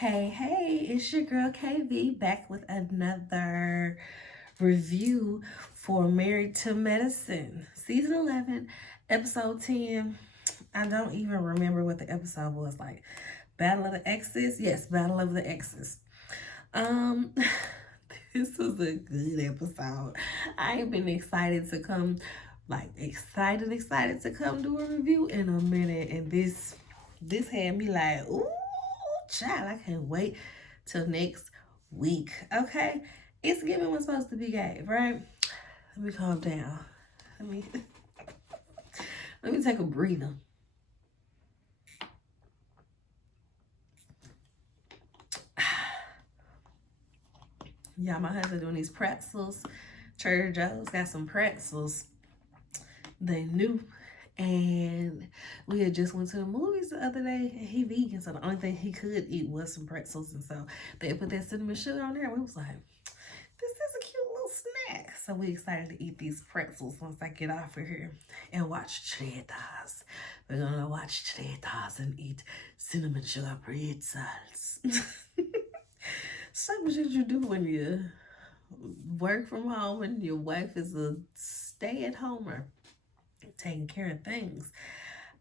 Hey, it's your girl KV back with another review for Married to Medicine, Season 11, Episode 10. I don't even remember what the episode was like. Battle of the Exes? Yes, Battle of the Exes. Um, this was a good episode. I ain't been excited to come, excited to come do a review in a minute, and this had me like, ooh, child, I can't wait till next week. Okay, it's giving what's supposed to be gave, right? Let me calm down. Let me let me take a breather. Yeah, my husband doing these pretzels. Trader Joe's got some pretzels. They new. And we had just went to the movies the other day, and he vegan, so the only thing he could eat was some pretzels, and so they put that cinnamon sugar on there, and we was like, this is a cute little snack. So we excited to eat these pretzels once I get off of here and watch Cheetos. We're gonna watch Cheetos and eat cinnamon sugar pretzels. So what should you do when you work from home and your wife is a stay-at-homer, taking care of things?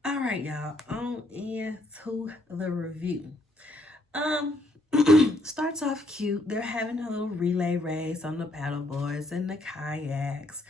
All right, y'all, on into the review. Starts off cute. They're having a little relay race on the paddle boards and the kayaks.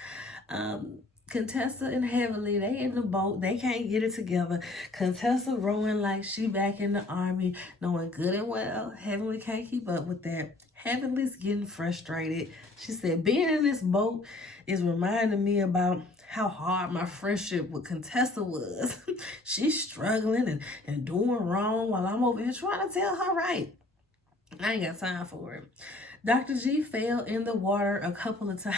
Contessa and Heavenly, they in the boat. They can't get it together. Contessa rowing like she back in the army, knowing good and well Heavenly can't keep up with that. Heavenly's getting frustrated. She said, being in this boat is reminding me about how hard my friendship with Contessa was. She's struggling and doing wrong while I'm over here trying to tell her right. I ain't got time for it. Dr. G fell in the water a couple of times.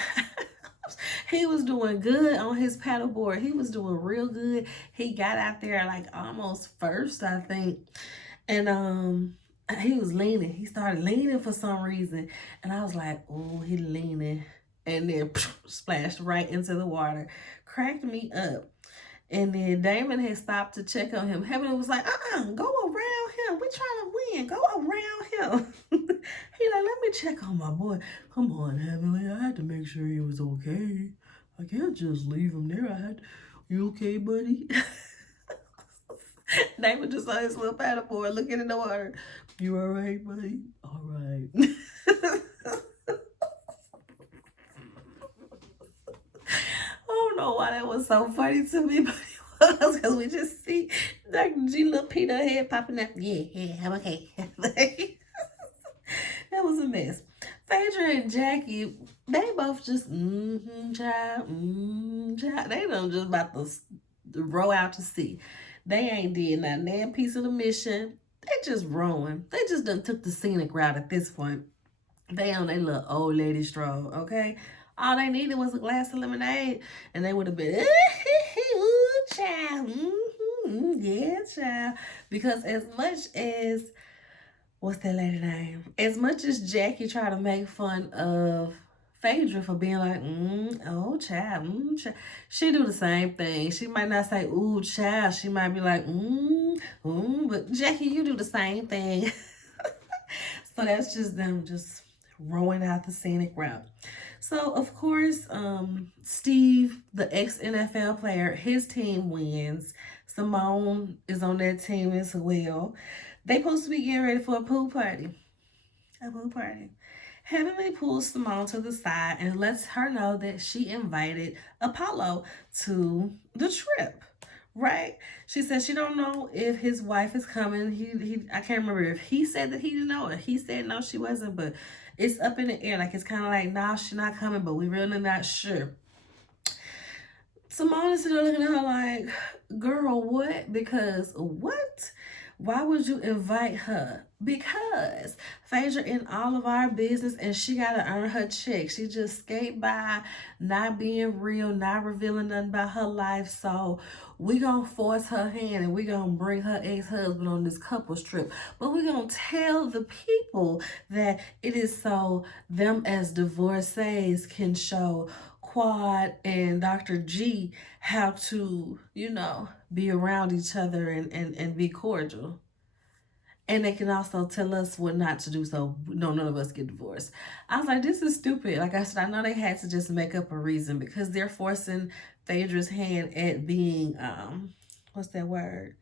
He was doing good on his paddleboard. He was doing real good. He got out there like almost first, I think. And he was leaning. He started leaning for some reason. And I was like, oh, he leaning. And then splashed right into the water. Cracked me up. And then Damon had stopped to check on him. Heaven was like, go around him. We trying to win. Go around him. He like, let me check on my boy. Come on, Heavenly. I had to make sure he was okay. I can't just leave him there. You okay, buddy? Damon just on his little paddleboard looking in the water. You all right, buddy? All right. I don't know why that was so funny to me, but it was because we just see Dr. G little Peter head popping up. Yeah, I'm okay. That was a mess. Phaedra and Jackie, they both just child. They done just about to row out to sea. They ain't did not damn piece of the mission. They just rowing. They just done took the scenic route at this point. They on their little old lady stroll, okay? All they needed was a glass of lemonade, and they would have been, ooh, child, yeah, child. Because as much as, what's that lady name? As much as Jackie tried to make fun of Phaedra for being like, oh, child, child, she do the same thing. She might not say, ooh, child. She might be like, but Jackie, you do the same thing. So that's just them just rowing out the scenic route. So, of course, Steve, the ex-NFL player, his team wins. Simone is on that team as well. They supposed to be getting ready for a pool party. A pool party. Heavenly pulls Simone to the side and lets her know that she invited Apollo to the trip. Right? She said she don't know if his wife is coming. I can't remember if he said that he didn't know or he said no, she wasn't, but it's up in the air. Like it's kind of like, nah, she's not coming, but we really not sure. Simone is still looking at her like, girl, what? Because what? Why would you invite her? Because Phaedra in all of our business and she got to earn her check. She just skate by, not being real, not revealing nothing about her life. So we going to force her hand and we going to bring her ex-husband on this couples trip. But we going to tell the people that it is so them as divorcees can show Quad and Dr. G how to, be around each other and be cordial. And they can also tell us what not to do so no none of us get divorced. I was like, this is stupid. Like I said, I know they had to just make up a reason because they're forcing Phaedra's hand at being what's that word?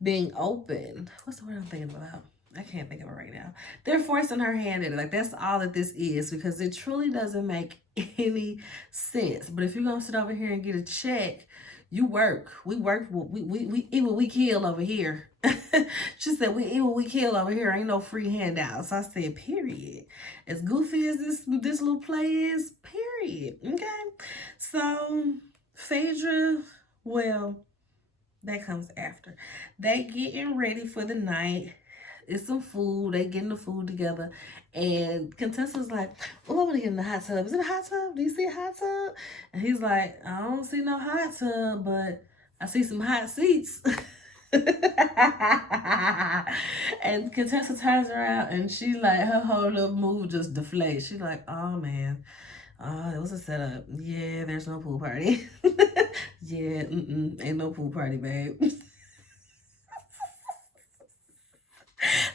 Being open. What's the word I'm thinking about? I can't think of it right now. They're forcing her hand in it. Like that's all that this is because it truly doesn't make any sense. But if you're gonna sit over here and get a check, you work. We work. We eat what we kill over here. She said we eat what we kill over here. Ain't no free handouts. I said period. As goofy as this little play is, period. Okay. So Phaedra, well, that comes after. They getting ready for the night. It's some food. They getting the food together. And Contessa's like, oh, I want to get in the hot tub. Is it a hot tub? Do you see a hot tub? And he's like, I don't see no hot tub, but I see some hot seats. And Contessa turns around and she like, her whole little move just deflates. She's like, oh man. Oh, it was a setup. Yeah, there's no pool party. Yeah, ain't no pool party, babe.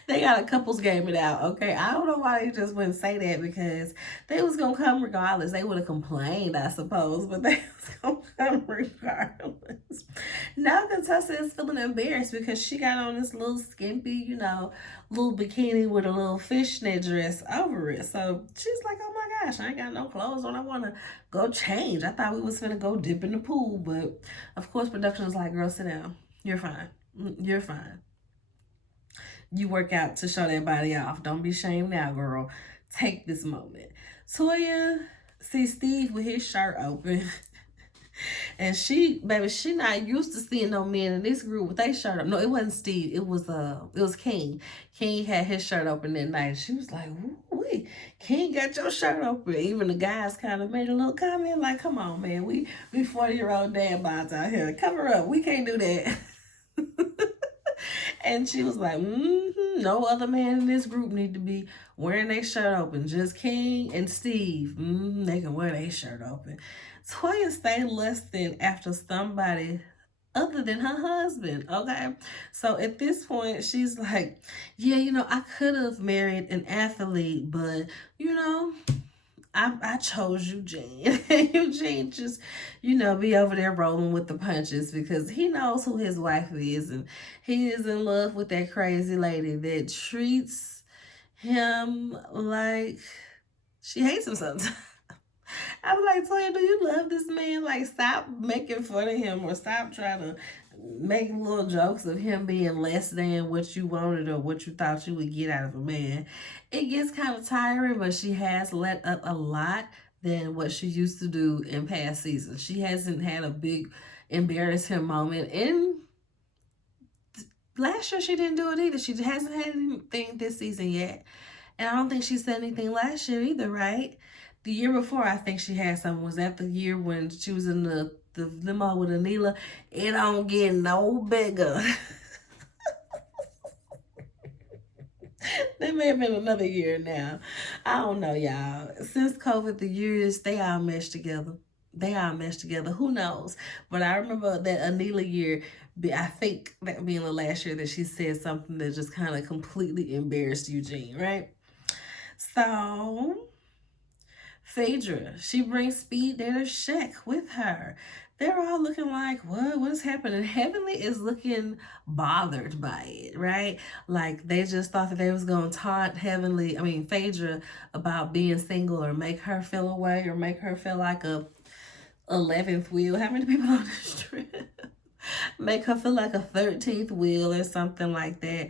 They got a couples game it out, okay? I don't know why they just wouldn't say that because they was gonna come regardless. They would have complained, I suppose, but they was gonna come regardless. Now Contessa is feeling embarrassed because she got on this little skimpy, little bikini with a little fishnet dress over it. So she's like, oh my gosh, I ain't got no clothes on. I wanna go change. I thought we was gonna go dip in the pool, but of course production was like, girl, sit down. You're fine. You're fine. You work out to show that body off. Don't be ashamed now, girl. Take this moment. Toya see Steve with his shirt open. And she not used to seeing no men in this group with their shirt up. No, it wasn't Steve. It was King. King had his shirt open that night. She was like, wait, King got your shirt open. Even the guys kind of made a little comment like, come on, man. We 40-year-old damn bods out here. Cover up. We can't do that. And she was like, no other man in this group need to be wearing their shirt open. Just King and Steve. They can wear their shirt open. Toya stayed lusting after somebody other than her husband, okay? So at this point, she's like, yeah, I could have married an athlete, but, I chose Eugene. Eugene just, be over there rolling with the punches because he knows who his wife is and he is in love with that crazy lady that treats him like she hates him sometimes. I'm like, Toya, do you love this man? Like, stop making fun of him or stop trying to make little jokes of him being less than what you wanted or what you thought you would get out of a man. It gets kind of tiring, but she has let up a lot than what she used to do in past seasons. She hasn't had a big embarrass him moment. And last year she didn't do it either. She hasn't had anything this season yet. And I don't think she said anything last year either, right? The year before, I think she had something. Was that the year when she was in the limo with Anila? It don't get no bigger. That may have been another year now. I don't know, y'all. Since COVID, the years, they all meshed together. They all meshed together. Who knows? But I remember that Anila year, I think that being the last year that she said something that just kind of completely embarrassed Eugene, right? So Phaedra, she brings Speed there to Shaq with her. They're all looking like, what's happening? Heavenly is looking bothered by it, right? Like they just thought that they was going to taunt Phaedra about being single or make her feel away or make her feel like a 11th wheel. How many people on this trip? Make her feel like a 13th wheel or something like that.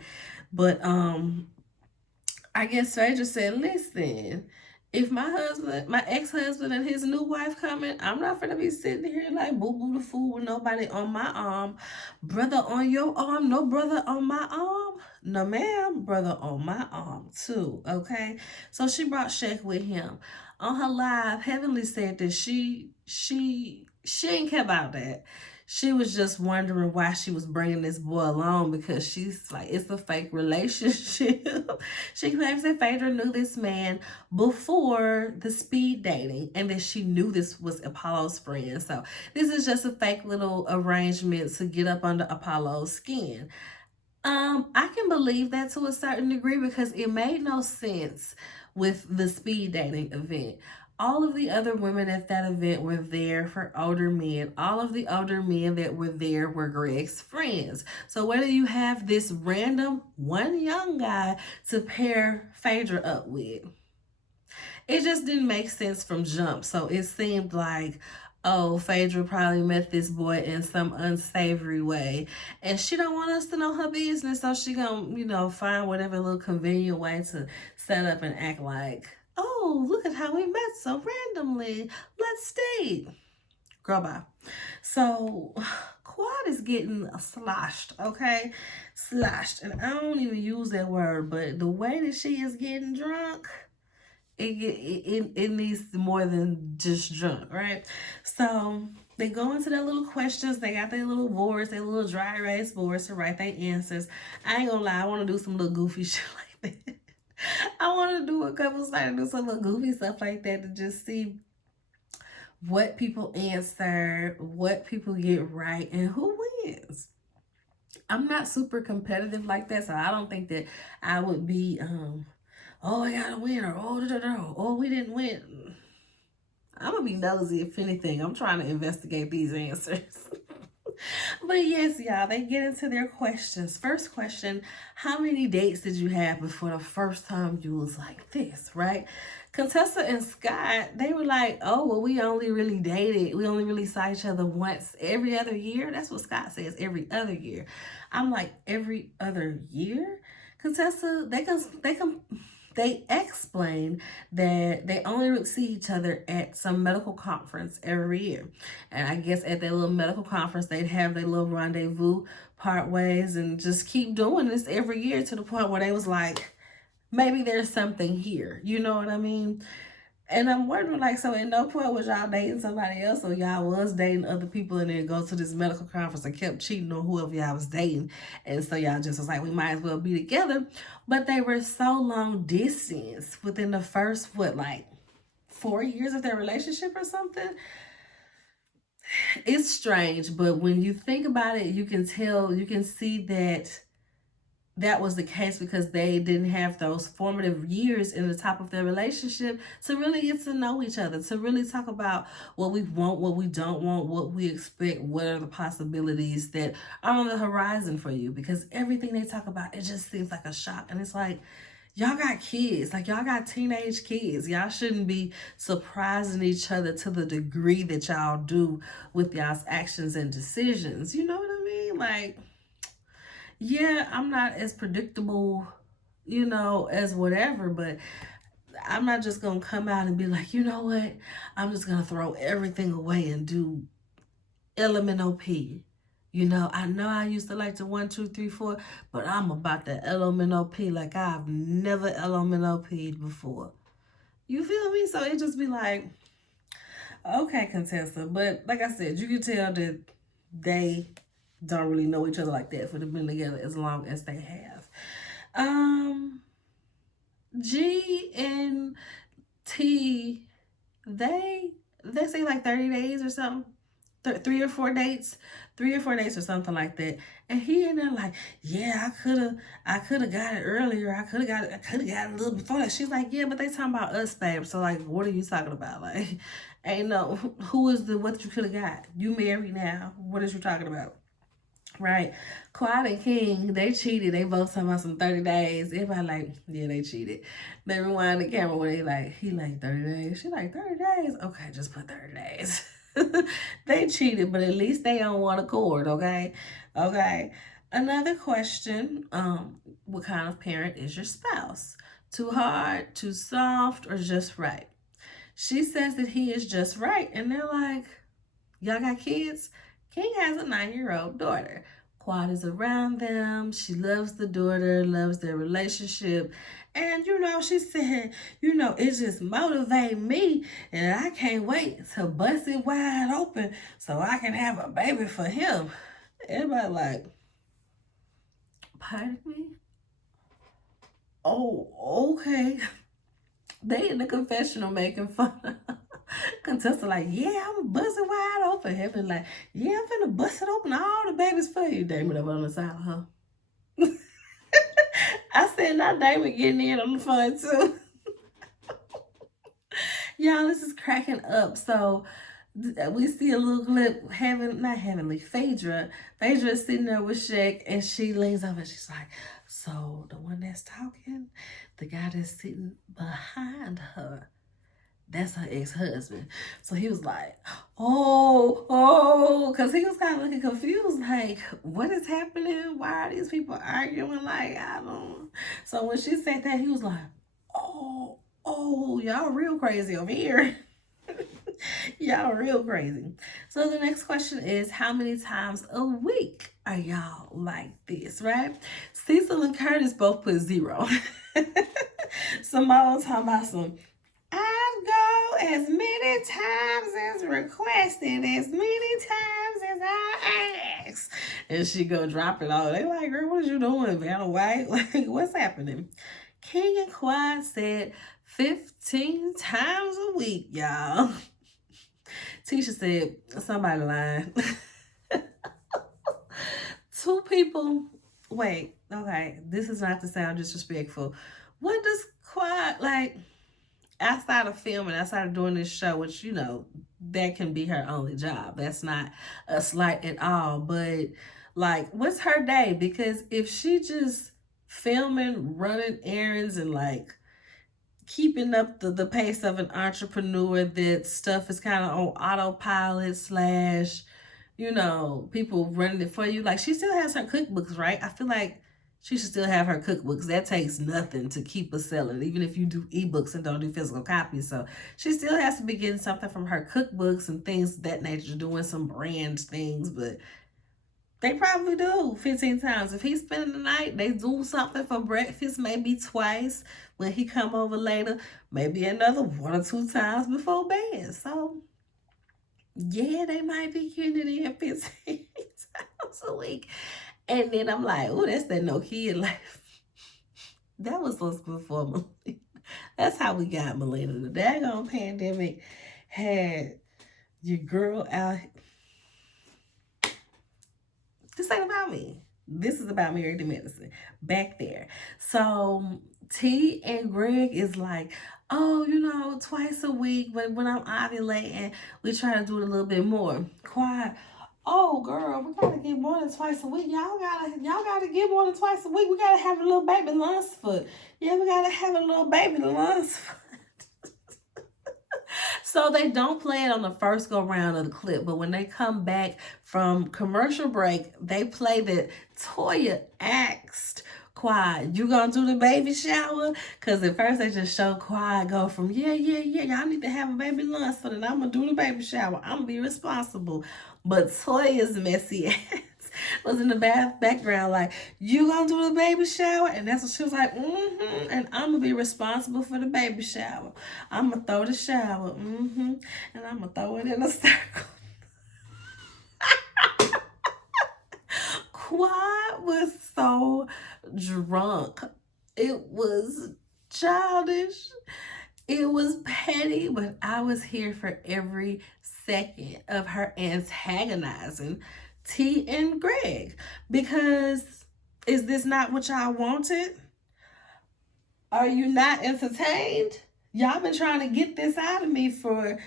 But I guess Phaedra said, listen, if my ex-husband and his new wife coming, I'm not gonna be sitting here like boo-boo the fool with nobody on my arm. Brother on your arm, no brother on my arm. No ma'am, brother on my arm too, okay? So she brought Shaq with him. On her live, Heavenly said that she ain't care about that. She was just wondering why she was bringing this boy along because she's like, it's a fake relationship. She claims that Phaedra knew this man before the speed dating and that she knew this was Apollo's friend. So this is just a fake little arrangement to get up under Apollo's skin. I can believe that to a certain degree because it made no sense with the speed dating event. All of the other women at that event were there for older men. All of the older men that were there were Greg's friends. So whether you have this random one young guy to pair Phaedra up with, it just didn't make sense from jump. So it seemed like, oh, Phaedra probably met this boy in some unsavory way, and she don't want us to know her business, so she gonna, find whatever little convenient way to set up and act like, oh, look at how we met so randomly. Let's date. Girl, bye. So Quad is getting sloshed, okay? Sloshed. And I don't even use that word, but the way that she is getting drunk, it needs more than just drunk, right? So they go into their little questions. They got their little boards, their little dry erase boards to write their answers. I ain't gonna lie, I want to do some little goofy shit like that. I want to do a couple sites, do some little goofy stuff like that to just see what people answer, what people get right, and who wins. I'm not super competitive like that, so I don't think that I would be oh, I got a win, or oh, we didn't win. I'm gonna be nosy if anything. I'm trying to investigate these answers. But yes, y'all, they get into their questions. First question, how many dates did you have before the first time you was like this, right? Contessa and Scott, they were like, oh, well, we only really dated. We only really saw each other once every other year. That's what Scott says, every other year. I'm like, every other year? Contessa, they explain that they only see each other at some medical conference every year. And I guess at their little medical conference, they'd have their little rendezvous, part ways, and just keep doing this every year to the point where they was like, maybe there's something here. You know what I mean? And I'm wondering, like, so at no point was y'all dating somebody else, or y'all was dating other people and then go to this medical conference and kept cheating on whoever y'all was dating. And so y'all just was like, we might as well be together. But they were so long distance within the first, 4 years of their relationship or something? It's strange, but when you think about it, you can see that was the case because they didn't have those formative years in the top of their relationship to really get to know each other, to really talk about what we want, what we don't want, what we expect, what are the possibilities that are on the horizon for you. Because everything they talk about, it just seems like a shock. And it's like, y'all got kids, like y'all got teenage kids. Y'all shouldn't be surprising each other to the degree that y'all do with y'all's actions and decisions. You know what I mean? Like, yeah, I'm not as predictable, as whatever, but I'm not just going to come out and be like, you know what? I'm just going to throw everything away and do LMNOP. I know I used to like the 1, 2, 3, 4, but I'm about to LMNOP like I've never LMNOP'd before. You feel me? So it just be like, okay, Contessa. But like I said, you can tell that they don't really know each other like that for them been together as long as they have. G and T, they say like 30 days or something. 3 or 4 dates, 3 or 4 days or something like that. And he and they're like, yeah, I could have got it earlier. I could have got it a little before that. She's like, yeah, but they talking about us, babe. So like, what are you talking about? Like, ain't no, who is the what you could have got? You married now. What is you talking about? Right? Quad and King, they cheated. They both talking about some 30 days. Everybody like, yeah, they cheated. They rewind the camera where he like 30 days. She like 30 days. Okay, just put 30 days. They cheated, but at least they on one accord, okay? Okay. Another question, what kind of parent is your spouse? Too hard, too soft, or just right? She says that he is just right, and they're like, y'all got kids? King has a 9-year-old daughter. Quad is around them. She loves the daughter, loves their relationship. And, she said, it just motivates me. And I can't wait to bust it wide open so I can have a baby for him. Everybody like, pardon me? Oh, okay. They in the confessional making fun. Contessa like, yeah, I'm bust it wide open. Heaven like, yeah, I'm finna bust it open all the babies for you. Damon up on the side of her. I said, not Damon getting in on the fun too. Y'all, this is cracking up. So we see a little clip, not Heavenly, Phaedra. Phaedra is sitting there with Shaq, and she leans over and she's like, so the one that's talking, the guy that's sitting behind her, that's her ex-husband. So he was like, oh, because he was kind of looking confused, like, what is happening? Why are these people arguing? Like, I don't. So when she said that, he was like, oh, y'all real crazy over here. Y'all real crazy. So the next question is, how many times a week are y'all like this, right? Cecil and Curtis both put 0. Somebody was talking about some, I go as many times as requested, as many times as I ask. And she go drop it all. They like, girl, what are you doing, Vanna White? Like, what's happening? King and Quad said 15 times a week, y'all. Tisha said, somebody lying. 2 people, wait, okay, this is not to sound disrespectful. What does Quad, like, outside of filming, outside of doing this show, which, you know, that can be her only job. That's not a slight at all. But, like, what's her day? Because if she just filming, running errands, and, like, keeping up the pace of an entrepreneur, that stuff is kind of on autopilot / you know, people running it for you. Like, she still has her cookbooks, right? I feel like she should still have her cookbooks. That takes nothing to keep us selling, even if you do ebooks and don't do physical copies. So she still has to be getting something from her cookbooks and things of that nature, doing some brand things. But they probably do 15 times. If he's spending the night, they do something for breakfast, maybe twice. When he come over later, maybe another 1 or 2 times before bed. So yeah, they might be getting it in 15 times a week. And then I'm like, oh, that's that no kid life. That was supposed to be before Melina. That's how we got Melina. The daggone pandemic had your girl out. This ain't about me. This is about Married to Medicine. Back there. So T and Greg is like, oh, you know, twice a week, but when I'm ovulating, we try to do it a little bit more. Quiet. Oh, girl, we gotta get more than twice a week. Y'all gotta get more than twice a week. We gotta have a little baby Lunsford. Yeah, we gotta have a little baby Lunsford. So they don't play it on the first go round of the clip, but when they come back from commercial break, they play that Toya asked Quad, you gonna do the baby shower? Because at first they just show Quad go from, yeah, y'all need to have a baby lunch, so then I'm gonna do the baby shower. I'm gonna be responsible. But Toya's messy ass was in the background like, you gonna do the baby shower? And that's what she was like, and I'm gonna be responsible for the baby shower. I'm gonna throw the shower, and I'm gonna throw it in a circle. Quad was so drunk. It was childish. It was petty, but I was here for every second of her antagonizing T and Greg. Because is this not what y'all wanted? Are you not entertained? Y'all been trying to get this out of me for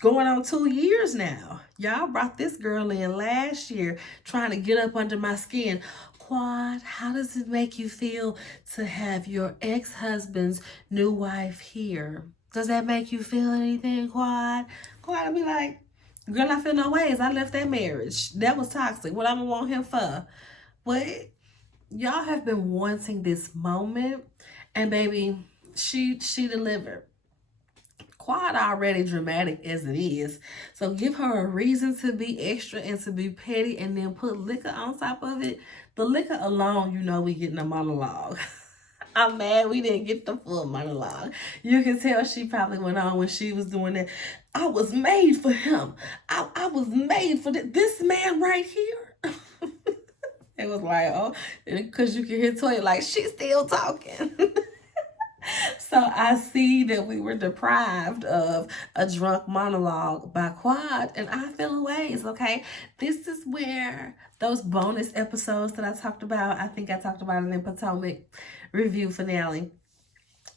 going on 2 years now. Y'all brought this girl in last year trying to get up under my skin. Quad, how does it make you feel to have your ex-husband's new wife here? Does that make you feel anything, Quad? Quad will be like, girl, I feel no ways. I left that marriage. That was toxic. What I'm gonna want him for? What? Y'all have been wanting this moment, and baby, she delivered. Quad already dramatic as it is, so give her a reason to be extra and to be petty, and then put liquor on top of it. The liquor alone, you know, we getting a monologue. I'm mad we didn't get the full monologue. You can tell she probably went on when she was doing that. I was made for him. I was made for this man right here. It was like, oh, because you can hear Toya like, she's still talking. So I see that we were deprived of a drunk monologue by Quad, and I feel ways, okay? This is where those bonus episodes that I talked about, I think I talked about it in Potomac, review finale.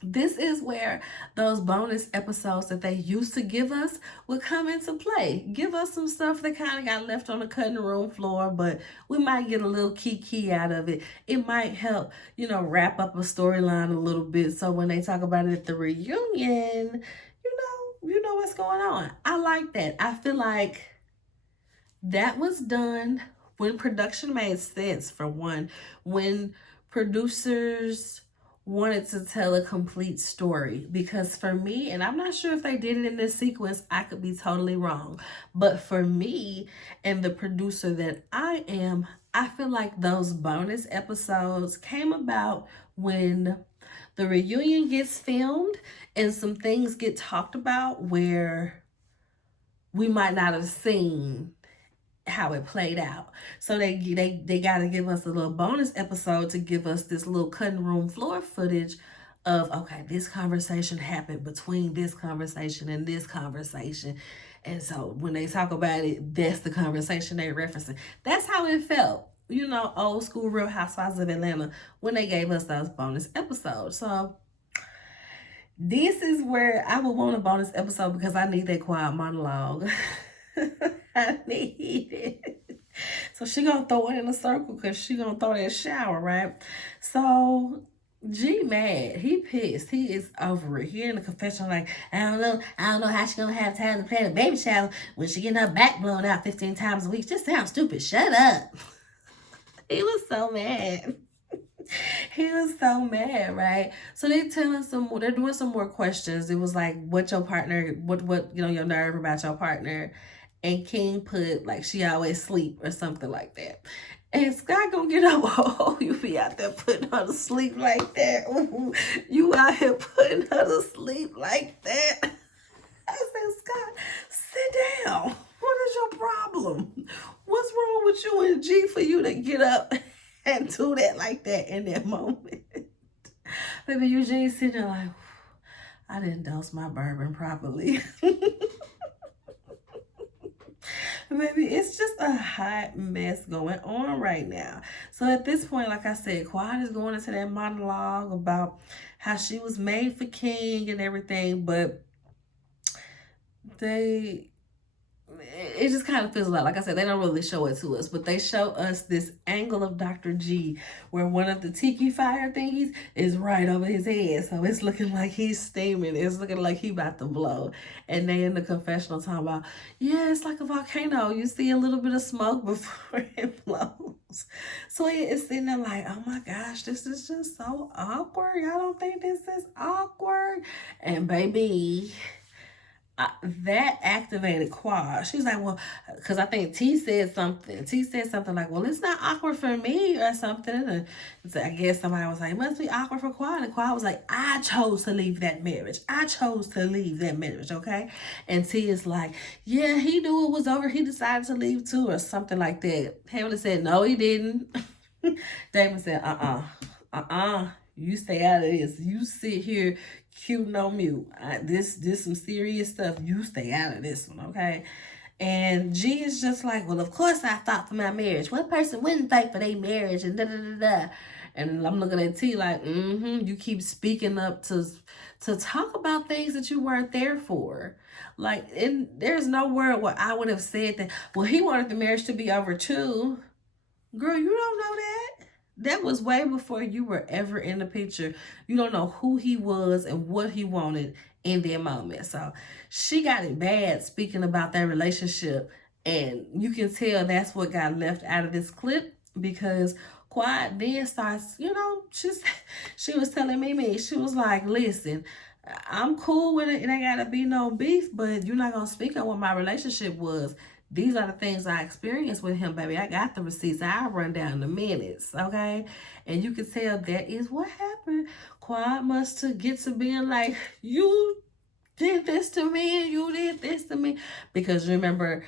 This is where those bonus episodes that they used to give us would come into play. Give us some stuff that kind of got left on the cutting room floor, but we might get a little key out of it. It might help, wrap up a storyline a little bit. So when they talk about it at the reunion, you know what's going on. I like that. I feel like that was done when production made sense, for one, when producers wanted to tell a complete story. Because for me, and I'm not sure if they did it in this sequence, I could be totally wrong, but for me and the producer that I am, I feel like those bonus episodes came about when the reunion gets filmed and some things get talked about where we might not have seen how it played out. So they got to give us a little bonus episode to give us this little cutting room floor footage of, okay, this conversation happened between this conversation and this conversation. And so when they talk about it, that's the conversation they're referencing. That's how it felt, old school Real Housewives of Atlanta, when they gave us those bonus episodes. So this is where I would want a bonus episode, because I need that quiet monologue. I need it. So she gonna throw it in a circle, because she gonna throw that shower, right? So G mad. He pissed. He is over it. He in the confession like, I don't know how she gonna have time to plan a baby shower when she getting her back blown out 15 times a week. Just sounds stupid. Shut up. He was so mad. He was so mad, right? So they're doing some more questions. It was like, what your partner, what your nerve about your partner. And King put, like, she always sleep or something like that. And Scott gonna get up, oh, you be out there putting her to sleep like that. Ooh, you out here putting her to sleep like that. I said, Scott, sit down. What is your problem? What's wrong with you and G for you to get up and do that like that in that moment? Baby Eugene sitting there like, I didn't dose my bourbon properly. Baby, it's just a hot mess going on right now. So at this point, like I said, Quad is going into that monologue about how she was made for King and everything, but it just kind of feels like I said, they don't really show it to us, but they show us this angle of Dr. G where one of the tiki fire thingies is right over his head. So it's looking like he's steaming. It's looking like he about to blow. And they in the confessional talking about, yeah, it's like a volcano. You see a little bit of smoke before it blows. So it's sitting there like, oh my gosh, this is just so awkward. Y'all don't think this is awkward? And baby, that activated Quad. She's like, well, because I think T said something. T said something like, well, it's not awkward for me or something. And so I guess somebody was like, it must be awkward for Quad. And Quad was like, I chose to leave that marriage. I chose to leave that marriage, okay? And T is like, yeah, he knew it was over. He decided to leave too, or something like that. Hamilton said, no, he didn't. Damon said, you stay out of this. You sit here cute and on mute. This some serious stuff. You stay out of this one, okay? And G is just like, well, of course I fought for my marriage. What person wouldn't fight for their marriage? And da-da-da-da. And I'm looking at T like, you keep speaking up to talk about things that you weren't there for. Like, there's no word where I would have said that, well, he wanted the marriage to be over too. Girl, you don't know that. That was way before you were ever in the picture. You don't know who he was and what he wanted in that moment. So she got it bad speaking about that relationship. And you can tell that's what got left out of this clip, because Quad then starts, she was telling Mimi, she was like, listen, I'm cool with it. It ain't got to be no beef, but you're not going to speak on what my relationship was. These are the things I experienced with him, baby. I got the receipts. I'll run down the minutes, okay? And you can tell that is what happened. Quad must get to being like, you did this to me and you did this to me. Because remember,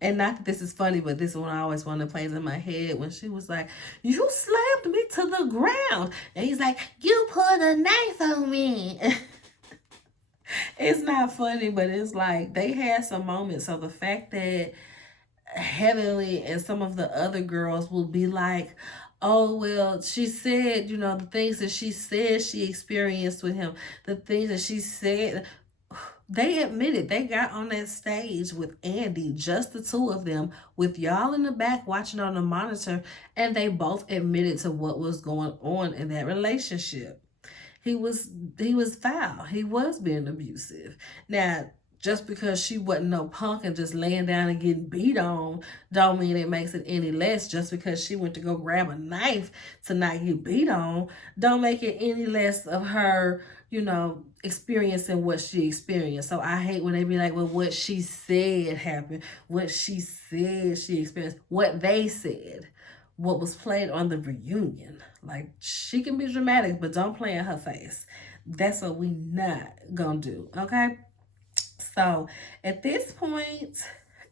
and not that this is funny, but this one I always want to play in my head, when she was like, you slammed me to the ground. And he's like, you put a knife on me. It's not funny, but it's like they had some moments. So the fact that Heavenly and some of the other girls will be like, oh, well, she said, the things that she said she experienced with him, the things that she said, they admitted they got on that stage with Andy, just the two of them, with y'all in the back watching on the monitor, and they both admitted to what was going on in that relationship. He was he was foul. He was being abusive. Now, just because she wasn't no punk and just laying down and getting beat on, don't mean it makes it any less. Just because she went to go grab a knife to not get beat on, don't make it any less of her, experiencing what she experienced. So I hate when they be like, well, what she said happened, what she said she experienced, what they said, what was played on the reunion. Like, she can be dramatic, but don't play in her face. That's what we not gonna do, okay? So at this point,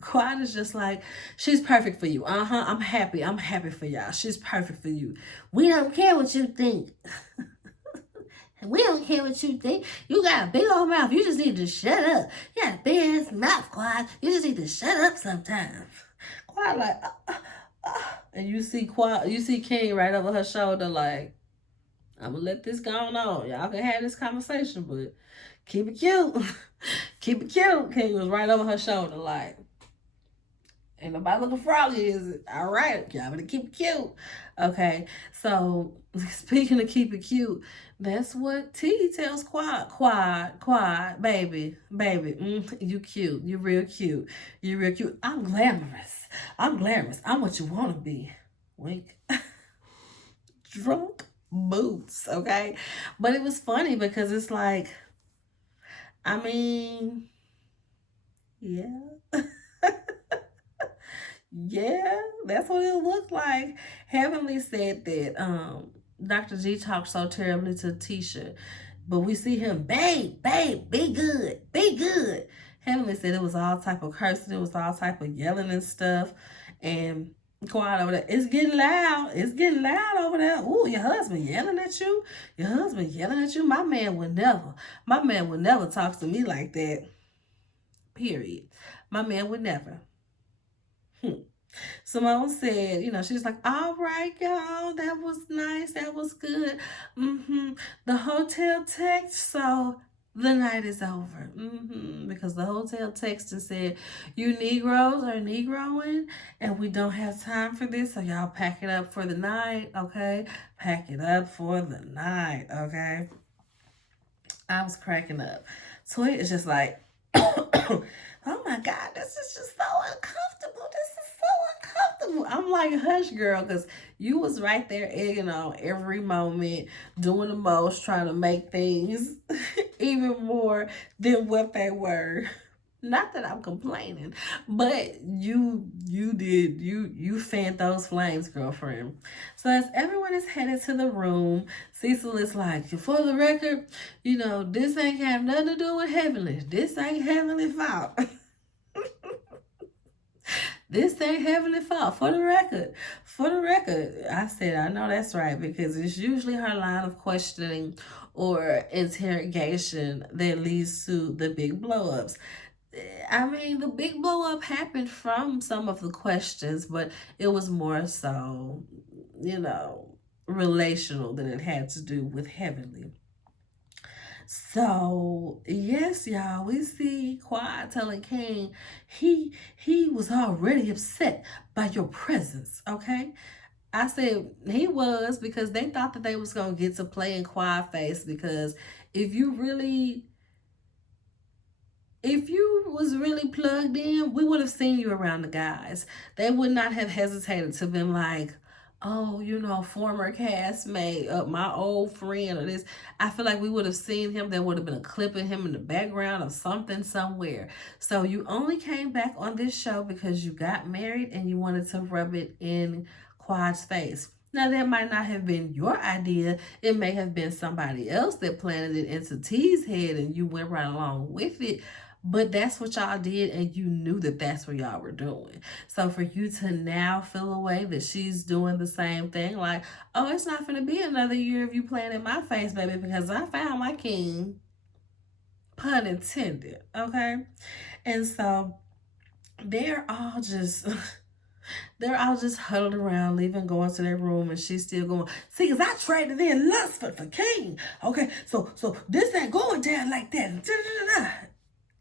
Quad is just like, she's perfect for you. I'm happy. I'm happy for y'all. She's perfect for you. We don't care what you think. We don't care what you think. You got a big old mouth. You just need to shut up. You got a big ass mouth, Quad. You just need to shut up sometimes. Quad like, and you see King right over her shoulder like, I'm gonna let this go on. Y'all can have this conversation, but keep it cute. Keep it cute. King was right over her shoulder like, ain't nobody looking froggy, is it? All right, y'all better keep it cute. Okay, so speaking of keep it cute, that's what T tells Quad, baby, you cute, you real cute, you real cute. I'm glamorous. I'm what you want to be. Wink. Drunk boots, okay? But it was funny because it's like, I mean, yeah. Yeah, that's what it looked like. Heavenly said that Dr. G talked so terribly to Tisha, but we see him, babe, be good, be good. Heavenly said it was all type of cursing, it was all type of yelling and stuff, and quiet over there. It's getting loud. It's getting loud over there. Ooh, your husband yelling at you. Your husband yelling at you. My man would never. My man would never talk to me like that. Period. My man would never. Simone said, she was like, all right, y'all, that was nice, that was good. The hotel text, so the night is over. Because the hotel text and said, you Negroes are Negroing, and we don't have time for this, so y'all pack it up for the night, okay? Pack it up for the night, okay? I was cracking up. Toy is just like, oh my God, this is just so uncomfortable. This is so uncomfortable. I'm like, hush, girl, because you was right there egging on every moment, doing the most, trying to make things even more than what they were. Not that I'm complaining, but you fanned those flames, girlfriend. So as everyone is headed to the room, Cecil is like, for the record, this ain't have nothing to do with Heavenly. This ain't Heavenly fault. This ain't Heavenly fault. For the record, I said, I know that's right, because it's usually her line of questioning or interrogation that leads to the big blow-ups. I mean, the big blow up happened from some of the questions, but it was more so, relational than it had to do with Heavenly. So yes, y'all, we see Quad telling King he was already upset by your presence. Okay, I said he was, because they thought that they was gonna get to play in Quad face, because if you was really plugged in, we would have seen you around the guys. They would not have hesitated to been like, oh, former castmate, my old friend, or this. I feel like we would have seen him. There would have been a clip of him in the background of something somewhere. So you only came back on this show because you got married and you wanted to rub it in Quad's face. Now, that might not have been your idea. It may have been somebody else that planted it into T's head and you went right along with it. But that's what y'all did, and you knew that that's what y'all were doing. So for you to now feel a way that she's doing the same thing, like, oh, it's not going to be another year of you playing in my face, baby, because I found my king. Pun intended, okay? And so they're all just They're all just huddled around, leaving, going to their room, and she's still going. See, cause I traded in Luxford for King. Okay, so this ain't going down like that.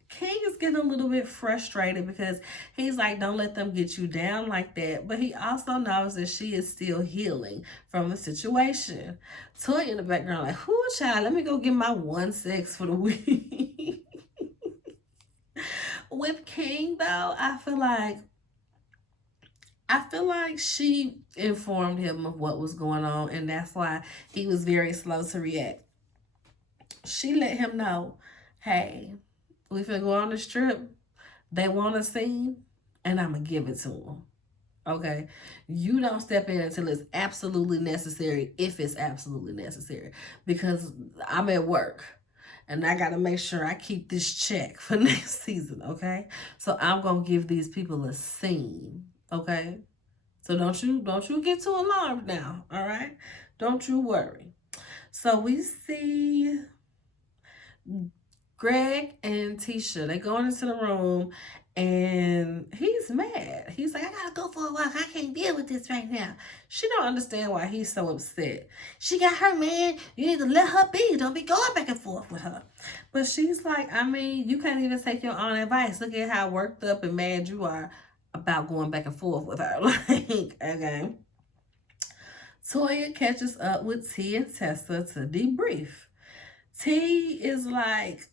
King is getting a little bit frustrated because he's like, don't let them get you down like that. But he also knows that she is still healing from the situation. Toy in the background, like, whoo, child, let me go get my 1-6 for the week. With King, though, I feel like she informed him of what was going on, and that's why he was very slow to react. She let him know, hey, we finna go on this trip. They want a scene, and I'm gonna give it to them. Okay, you don't step in until it's absolutely necessary, if it's absolutely necessary, because I'm at work and I got to make sure I keep this check for next season. Okay, so I'm gonna give these people a scene. Okay, so don't you get too alarmed now. All right, don't you worry. So we see Greg and Tisha, they going into the room and he's mad. He's like, I gotta go for a walk. I can't deal with this right now. She don't understand why he's so upset. She got her man. You need to let her be. Don't be going back and forth with her. But she's like, I mean, you can't even take your own advice. Look at how worked up and mad you are about going back and forth with her. Like, okay. Toya catches up with T and Tessa to debrief. T is like,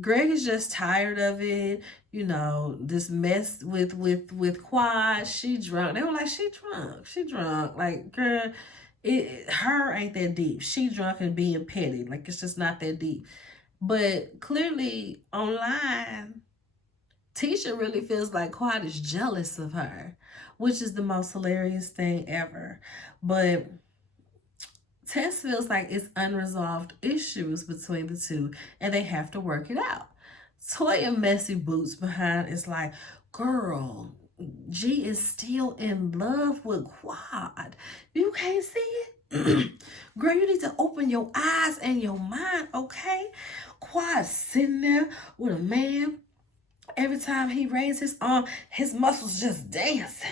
Greg is just tired of it. You know, this mess with Quad. She drunk. They were like, she drunk. She drunk. Like, girl, her ain't that deep. She drunk and being petty. Like, it's just not that deep. But clearly online, Tisha really feels like Quad is jealous of her, which is the most hilarious thing ever. But Tess feels like it's unresolved issues between the two and they have to work it out. Toya Messy Boots behind is like, girl, G is still in love with Quad. You can't see it? Girl, you need to open your eyes and your mind, okay? Quad sitting there with a man. Every time he raised his arm, his muscles just dancing.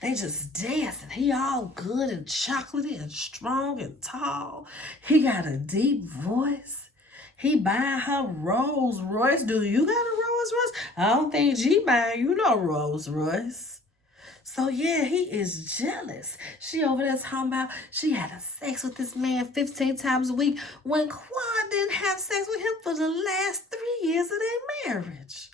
They just dancing. He all good and chocolatey and strong and tall. He got a deep voice. He buying her Rolls Royce. Do you got a Rolls Royce? I don't think G buying you no Rolls Royce. So yeah, he is jealous. She over there talking about she had a sex with this man 15 times a week when Quan didn't have sex with him for the last 3 years of their marriage.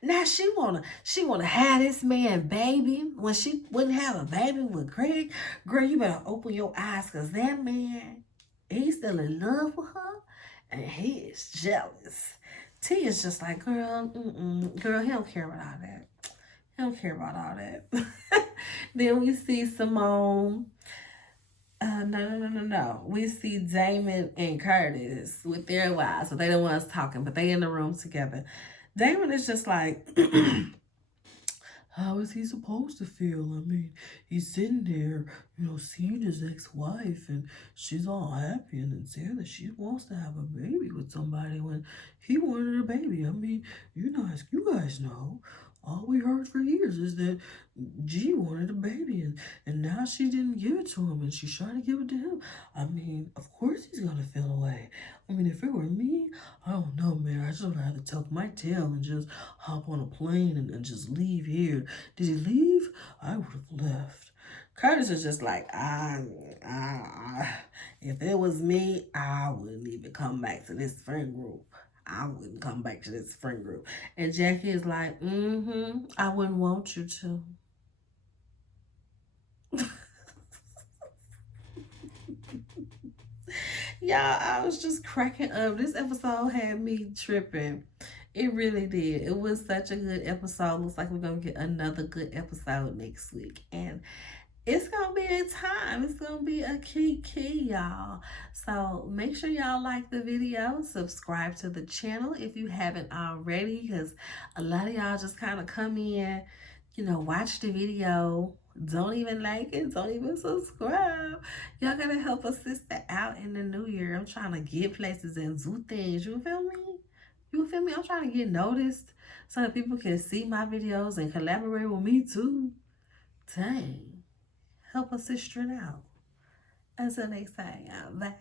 Now she wanna have this man baby when she wouldn't have a baby with Greg. Girl, you better open your eyes, cause that man, he's still in love with her and he is jealous. T is just like, girl, girl, he don't care about all that. He don't care about all that. Then we see Simone. No. We see Damon and Curtis with their wives. So they the ones talking, but they in the room together. Damon is just like, how is he supposed to feel? I mean, he's sitting there, seeing his ex-wife, and she's all happy and saying that she wants to have a baby with somebody when he wanted a baby. I mean, you guys know. All we heard for years is that G wanted a baby, and now she didn't give it to him, and she's trying to give it to him. I mean, of course he's gonna feel away. I mean, if it were me, I don't know, man. I just would have to tuck my tail and just hop on a plane and just leave here. Did he leave? I would have left. Curtis is just like, if it was me, I wouldn't even come back to this friend group. I wouldn't come back to this friend group. And Jackie is like, I wouldn't want you to. Y'all, I was just cracking up. This episode had me tripping. It really did. It was such a good episode. Looks like we're going to get another good episode next week. And it's going to be a time. It's going to be a key, y'all. So make sure y'all like the video. Subscribe to the channel if you haven't already, because a lot of y'all just kind of come in, watch the video, don't even like it, don't even subscribe. Y'all gotta help a sister out in the new year. I'm trying to get places and do things. You feel me? I'm trying to get noticed so that people can see my videos and collaborate with me too. Dang. Help a sister out. Until next time, y'all. Bye.